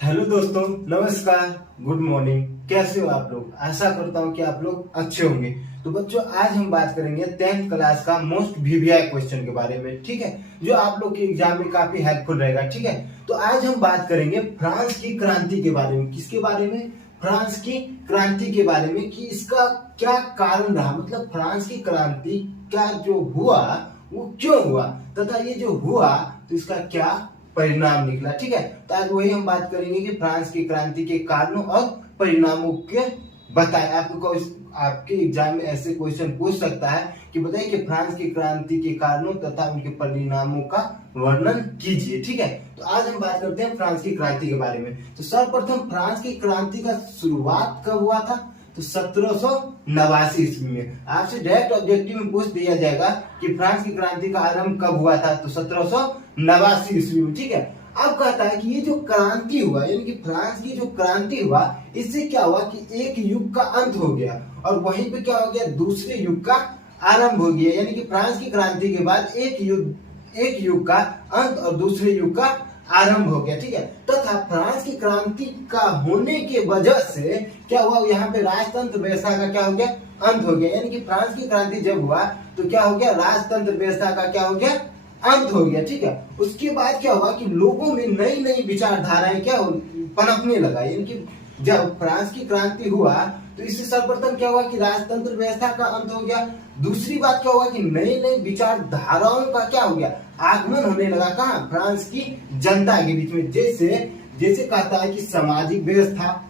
Hello दोस्तों, नमस्कार, good morning. कैसे हो आप लोग? आशा करता हूँ कि आप लोग अच्छे होंगे। तो बच्चों, आज हम बात करेंगे 10th क्लास का मोस्ट वीवीआई क्वेश्चन के बारे में, ठीक है, जो आप लोग के एग्जाम में काफी हेल्पफुल रहेगा। ठीक है, तो आज हम बात करेंगे फ्रांस की क्रांति के बारे में। किसके बारे में? फ्रांस की क्रांति के बारे में, कि इसका क्या कारण रहा, मतलब फ्रांस की क्रांति का जो हुआ वो क्यों हुआ, तथा ये जो हुआ तो इसका क्या परिणाम निकला। ठीक है, तो आज वही हम बात करेंगे कि फ्रांस की क्रांति के कारणों और परिणामों के बताएं। आपके एग्जाम में ऐसे क्वेश्चन पूछ सकता है कि बताइए कि फ्रांस की क्रांति के कारणों तथा उनके परिणामों का वर्णन कीजिए। ठीक है, तो आज हम बात करते हैं फ्रांस की क्रांति के बारे में। तो सर्वप्रथम फ्रांस की क्रांति का शुरुआत कब हुआ था? तो 1789 ईस्वी में। आपसे डायरेक्ट ऑब्जेक्टिव में पूछ दिया जाएगा कि फ्रांस की क्रांति का आरंभ कब हुआ था, तो 1789 ईस्वी में। ठीक है, अब कहता है कि ये जो क्रांति हुआ, यानी कि फ्रांस की जो क्रांति हुआ, इससे क्या हुआ कि एक युग का अंत हो गया और वहीं पे क्या हो गया, दूसरे युग का आरंभ हो गया। यानी कि फ्रांस की क्रांति के बाद एक युग का अंत और दूसरे युग का आरंभ हो गया। ठीक है, तथा फ्रांस की क्रांति का होने के वजह से क्या हुआ, यहाँ पे राजतंत्र व्यवस्था का क्या हो गया, अंत हो गया। यानी कि फ्रांस की क्रांति जब हुआ तो क्या हो गया, राजतंत्र व्यवस्था का क्या हो गया, अंत हो गया। ठीक है, उसके बाद क्या हुआ कि लोगों में नई नई विचारधाराएं क्या पनपने लगा। यानी कि जब फ्रांस की क्रांति हुआ तो इससे सर्वप्रथम क्या हुआ कि राजतंत्र व्यवस्था का अंत हो गया। दूसरी बात क्या हुआ कि नई नई विचारधाराओं का क्या हो गया, आगमन होने लगा। कहाँ? फ्रांस की जनता के बीच में। जैसे जैसे कहता है कि सामाजिक व्यवस्था,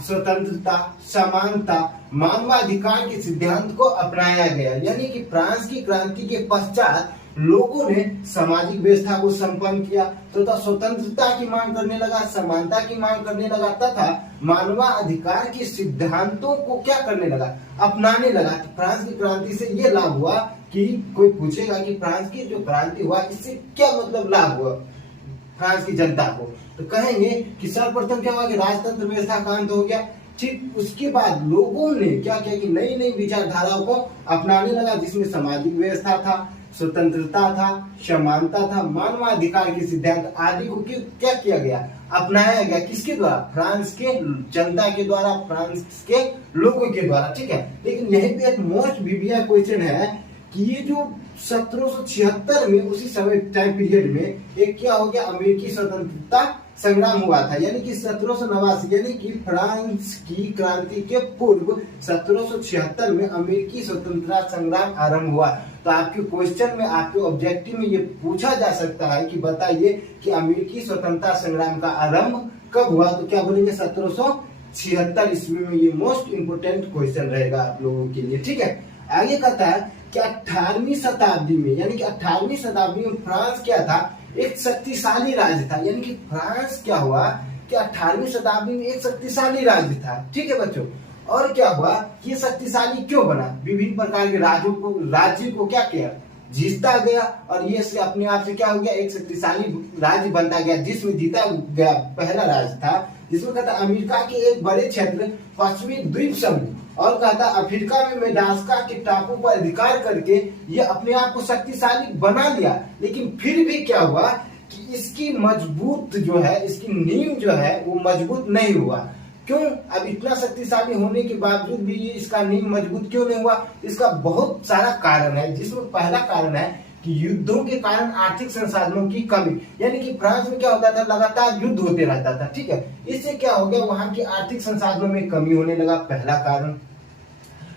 स्वतंत्रता, समानता, मानवाधिकार के सिद्धांत को अपनाया गया। यानी कि फ्रांस की क्रांति के पश्चात लोगों ने सामाजिक व्यवस्था को संपन्न किया तथा स्वतंत्रता की मांग करने लगा, समानता की मांग करने लगा तथा मानवाधिकार के सिद्धांतों को क्या करने लगा, अपनाने लगा। तो फ्रांस की क्रांति से ये लाभ हुआ कि कोई पूछेगा कि फ्रांस की जो क्रांति हुआ इससे क्या मतलब लाभ हुआ फ्रांस की जनता को, तो कहेंगे कि सर्वप्रथम क्या हुआ कि राजतंत्र व्यवस्था का अंत हो गया। ठीक उसके बाद लोगों ने क्या किया कि नई नई विचारधाराओं को अपनाने लगा, जिसमें सामाजिक व्यवस्था था, स्वतंत्रता था, समानता था, मानवाधिकार के सिद्धांत आदि को क्या किया गया, अपनाया गया। किसके द्वारा? फ्रांस के जनता के द्वारा, फ्रांस के लोगों के द्वारा। ठीक है, लेकिन यहीं पे एक मोस्ट वीवीआई क्वेश्चन है कि ये जो 1776 में, उसी समय टाइम पीरियड में एक क्या हो गया, अमेरिकी स्वतंत्रता संग्राम हुआ था। यानी कि 1789, यानी कि फ्रांस की क्रांति के पूर्व 1776 में अमेरिकी स्वतंत्रता संग्राम आरंभ हुआ। तो आपके क्वेश्चन में, आपके ऑब्जेक्टिव में ये पूछा जा सकता है कि बताइए कि अमेरिकी स्वतंत्रता संग्राम का आरंभ कब हुआ, तो क्या बोलेंगे 1776 ईस्वी में। ये मोस्ट इंपोर्टेंट क्वेश्चन रहेगा आप लोगों के लिए। ठीक है, आगे कहता है कि 18वीं शताब्दी में, यानी कि 18वीं शताब्दी में फ्रांस क्या था, एक शक्तिशाली राज्य था। यानी कि फ्रांस क्या हुआ कि 18वीं शताब्दी में एक शक्तिशाली राज्य था। ठीक है बच्चों, और क्या हुआ, ये शक्तिशाली क्यों बना, विभिन्न प्रकार के राज्य को क्या किया, जीतता गया और ये से अपने आप से क्या हो गया, एक शक्तिशाली राज्य बनता गया, जिसमें जीता गया पहला राज्य था, जिसमें कहता अमेरिका के एक बड़े क्षेत्र पश्चिमी द्वीप समूह और कहता अफ्रीका में मेडागास्कर के टापू पर अधिकार करके ये अपने आप को शक्तिशाली बना लिया। लेकिन फिर भी क्या हुआ कि इसकी मजबूत जो है, इसकी नींव जो है वो मजबूत नहीं हुआ। क्यों? अब इतना शक्तिशाली होने के बावजूद भी ये इसका नींव मजबूत क्यों नहीं हुआ? इसका बहुत सारा कारण है, जिसमें पहला कारण है कि युद्धों के कारण आर्थिक संसाधनों की कमी। यानी कि फ्रांस में क्या होता था, लगातार युद्ध होते रहता था। ठीक है, इससे क्या हो गया, वहां की आर्थिक संसाधनों में कमी होने लगा, पहला कारण।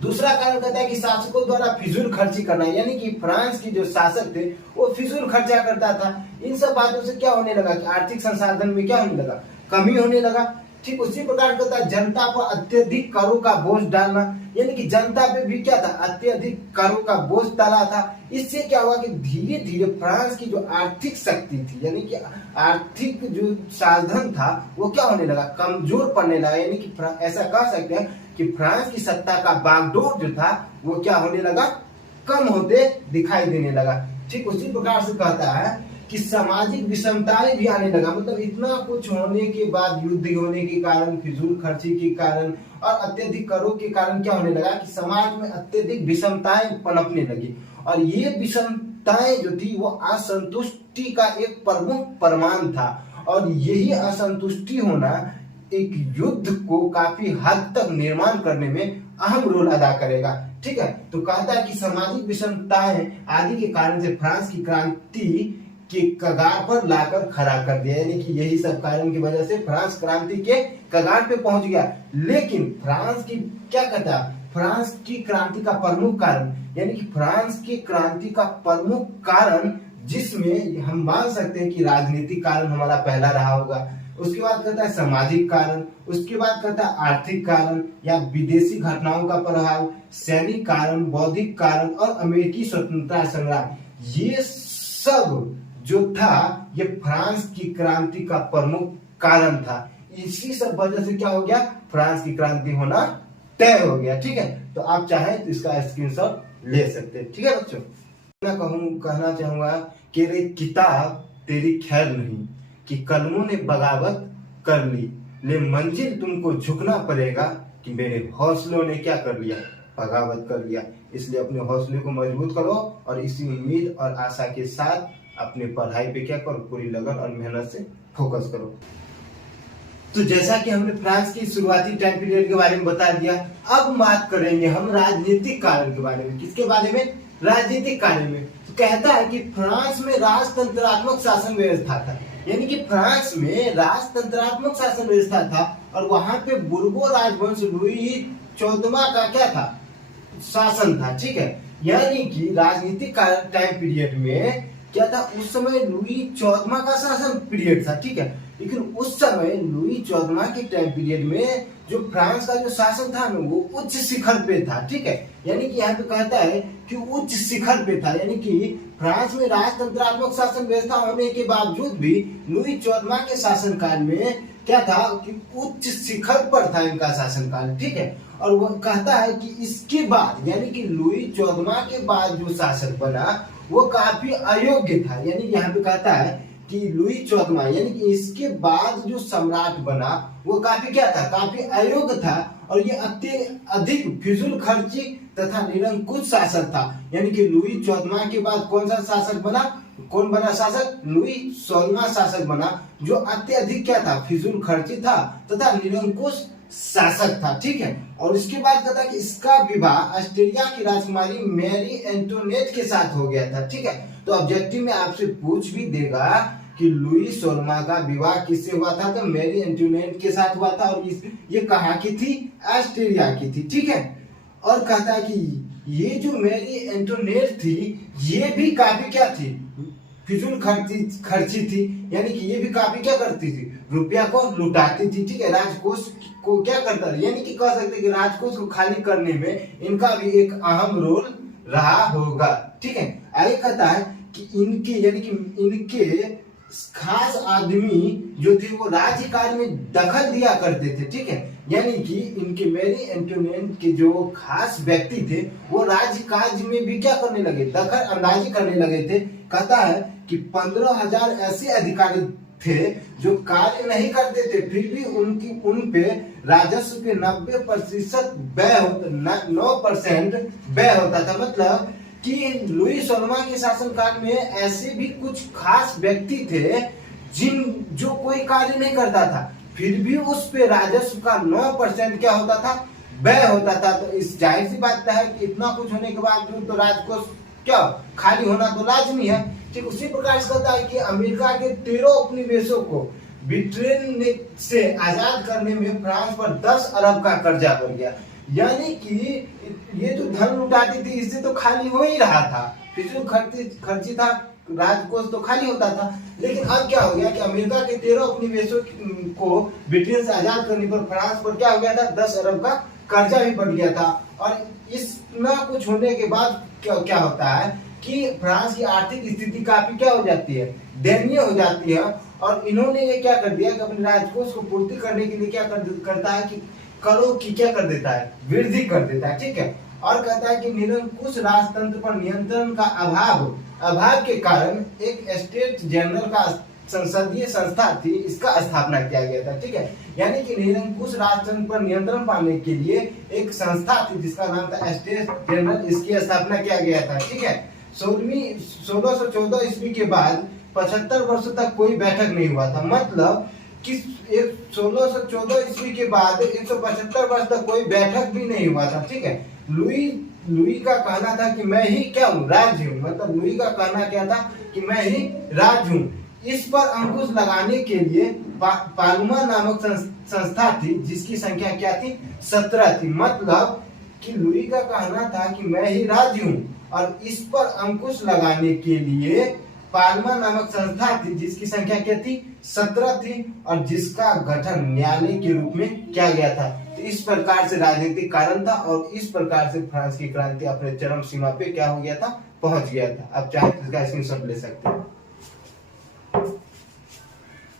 दूसरा कारण कहता है कि शासकों द्वारा फिजूल खर्ची करना। यानी कि फ्रांस के जो शासक थे वो फिजूल खर्चा करता था। इन सब बातों से क्या होने लगा कि आर्थिक संसाधन में क्या होने लगा, कमी होने लगा। ठीक उसी प्रकार कहता है जनता पर अत्यधिक करों का बोझ डालना। यानी कि जनता पे भी क्या था, अत्यधिक करों का बोझ डाला था। इससे क्या हुआ कि धीरे धीरे फ्रांस की जो आर्थिक शक्ति थी, यानी कि आर्थिक जो साधन था वो क्या होने लगा, कमजोर पड़ने लगा। यानी कि ऐसा कह सकते हैं कि फ्रांस की सत्ता का बागडोर जो था वो क्या होने लगा, कम होते दिखाई देने लगा। ठीक उसी प्रकार से कहता है कि सामाजिक विषमताएं भी आने लगा। मतलब इतना कुछ होने के बाद, युद्ध होने के कारण, फिजूल खर्ची के कारण और अत्यधिक करों के कारण क्या होने लगा कि समाज में अत्यधिक विषमताएं पनपने लगी। और ये विषमताएं जो थी वो असंतुष्टि का एक प्रमुख प्रमाण था। और यही असंतुष्टि होना एक युद्ध को काफी हद तक निर्माण करने में अहम रोल अदा करेगा। ठीक है, तो कहता है कि सामाजिक विषमताएं आदि के कारण से फ्रांस की क्रांति के कगार पर लाकर खड़ा कर दिया, यानी कि यही सब कारण की वजह से फ्रांस क्रांति के कगार पे पहुंच गया। लेकिन फ्रांस की क्या कहता है, फ्रांस की क्रांति का प्रमुख कारण, यानी कि फ्रांस की क्रांति का प्रमुख कारण जिसमें हम मान सकते हैं कि राजनीतिक कारण हमारा पहला रहा होगा, उसके बाद कहता है सामाजिक कारण, उसके बाद कहता है आर्थिक कारण या विदेशी घटनाओं का प्रभाव, सैनिक कारण, बौद्धिक कारण और अमेरिकी स्वतंत्रता संग्राम, ये सब जो था ये फ्रांस की क्रांति का प्रमुख कारण था। इसी सब वजह से क्या हो गया, फ्रांस की क्रांति होना तय हो गया। ठीक है, तो आप चाहें तो इसका स्क्रीनशॉट ले सकते हैं। ठीक है बच्चों, मैं कहना चाहूंगा कि रे किताब तेरी खैर नहीं कि कलमों ने बगावत कर ली, ले मंजिल तुमको झुकना पड़ेगा कि मेरे हौसलों ने क्या कर लिया, बगावत कर लिया। इसलिए अपने हौसले को मजबूत करो और इसी उम्मीद और आशा के साथ अपने पढ़ाई पे क्या करो, पूरी लगन और मेहनत से फोकस करो। तो जैसा कि हमने फ्रांस की शुरुआती टाइम पीरियड के बारे में बता दिया, अब बात करेंगे हम राजनीतिक कारण के बारे में। किसके बारे में, राजनीतिक कारण में। तो कहता है कि फ्रांस में राजतंत्रात्मक शासन व्यवस्था था, यानी कि फ्रांस में राजतंत्रात्मक शासन व्यवस्था था और वहां पे बुर्बो राजवंश लुई 14वां का क्या था, शासन था। ठीक है, यानी कि राजनीतिक टाइम पीरियड में क्या था, उस समय लुई 14वां का शासन पीरियड था। ठीक है, लेकिन उस समय लुई 14वां के टाइम पीरियड में जो फ्रांस का जो शासन था ना वो उच्च शिखर पे था। ठीक है, यानी कि यहाँ पे कहता है कि उच्च शिखर पे था, यानी कि फ्रांस में राजतंत्रात्मक शासन व्यवस्था होने के बावजूद भी लुई 14वां के शासनकाल में क्या था कि उच्च शिखर पर था इनका शासनकाल। ठीक है, और वो कहता है कि इसके बाद यानी कि लुई 14वां के बाद जो शासक बना वो काफी अयोग्य था। यानी यहाँ पे कहता है कि लुई 14वां यानी कि इसके बाद जो सम्राट बना वो काफी क्या था, काफी अयोग्य था और ये अधिक फिजूल खर्ची तथा निरंकुश शासक था। यानी कि लुई 14वां के बाद कौन सा शासक बना, कौन बना शासक, लुई 16वां शासक बना जो अत्यधिक क्या था, फिजूल खर्ची था तथा निरंकुश शासक था। ठीक है, और इसके बाद कहता कि इसका विवाह ऑस्ट्रिया की राजकुमारी मैरी एंटोनेट के साथ हो गया था। ठीक है, तो ऑब्जेक्टिव में आपसे पूछ भी देगा कि लुई 16वां का विवाह किससे हुआ था, तो मैरी एंटोनेट के साथ हुआ था और ये कहाँ की थी, ऑस्ट्रिया की थी। ठीक है, और कहता है कि ये जो मैरी एंटोनेट थी ये भी काफी क्या थी, फिजूल खर्ची थी, यानी कि ये भी काफी क्या करती थी, रुपया को लुटाती थी। ठीक है, राजकोष को क्या करता था, यानी कि कह सकते कि राजकोष को खाली करने में इनका भी एक अहम रोल रहा होगा। ठीक है, आगे कहता है कि इनके यानी कि इनके खास आदमी जो थे वो राज्य कार्य में दखल दिया करते थे। ठीक है, यानी कि इनके मैरी एंटोनेट के जो खास व्यक्ति थे वो राज्य कार्य में भी क्या करने लगे, दखल अंदाजी करने लगे थे। कहता है कि 15,000 ऐसे अधिकारी थे जो कार्य नहीं करते थे, फिर भी उन पे राजस्व के 90% व्यय 9% व्यय होता था। मतलब कि लुई 16वां के शासनकाल में ऐसे भी कुछ खास व्यक्ति थे जो कोई कार्य नहीं करता था, फिर भी उस पे राजस्व का 9% क्या होता था, व्यय होता था। तो इस जाहिर सी बात है कि इतना कुछ होने के बावजूद तो राजकोष क्या खाली होना तो लाजमी है। ठीक उसी प्रकार से कहता है कि अमेरिका के 13 उपनिवेशों को ब्रिटेन से आजाद करने में फ्रांस पर 10 अरब का कर्जा पड़ गया। यानी कि ये जो धन लुटाती थी इससे तो खाली हो ही रहा था, फिजूल खर्ची था, राजकोष तो खाली होता था। लेकिन अब क्या हो गया कि अमेरिका के 13 उपनिवेशों को ब्रिटेन से आजाद करने पर फ्रांस पर क्या हो गया था, 10 अरब का कर्जा भी पड़ गया था। और इतना कुछ होने के बाद क्या होता है कि फ्रांस की आर्थिक स्थिति काफी क्या हो जाती है, दयनीय हो जाती है। और इन्होंने ये क्या कर दिया कि अपने राजकोष को पूर्ति करने के लिए क्या करता है कि करों की क्या कर देता है, वृद्धि कर देता है। ठीक है, और कहता है कि निरंकुश राजतंत्र पर नियंत्रण का अभाव के कारण एक स्टेट जनरल का संसदीय संस्था थी, इसका स्थापना किया गया था। ठीक है, यानी कि निरंकुश राजतंत्र पर नियंत्रण पाने के लिए एक संस्था थी जिसका नाम था स्टेट जनरल, इसकी स्थापना किया गया था। ठीक है, 1614 ईस्वी के बाद 75 वर्षों तक कोई बैठक नहीं हुआ था। मतलब कि 1614 ईस्वी के बाद 175 वर्ष तक कोई बैठक भी नहीं हुआ था। ठीक है, लुई का कहना था कि मैं ही क्या हूँ, राज्य हूँ। मतलब लुई का कहना क्या था कि मैं ही राज्य हूँ। इस पर अंकुश लगाने के लिए पालुमा नामक संस्था थी, जिसकी संख्या क्या थी, 17 थी। मतलब कि लुई का कहना था कि मैं ही राज्य हूँ, और इस पर अंकुश लगाने के लिए पालमा नामक संस्था थी, जिसकी संख्या क्या थी, 17 थी, और जिसका गठन न्यायालय के रूप में किया गया था। तो इस प्रकार से राजनीतिक कारण था, और इस प्रकार से फ्रांस की क्रांति अपने चरम सीमा पे क्या हो गया था, पहुंच गया था। अब चाहे तो इसका स्क्रीनशॉट ले सकते हैं।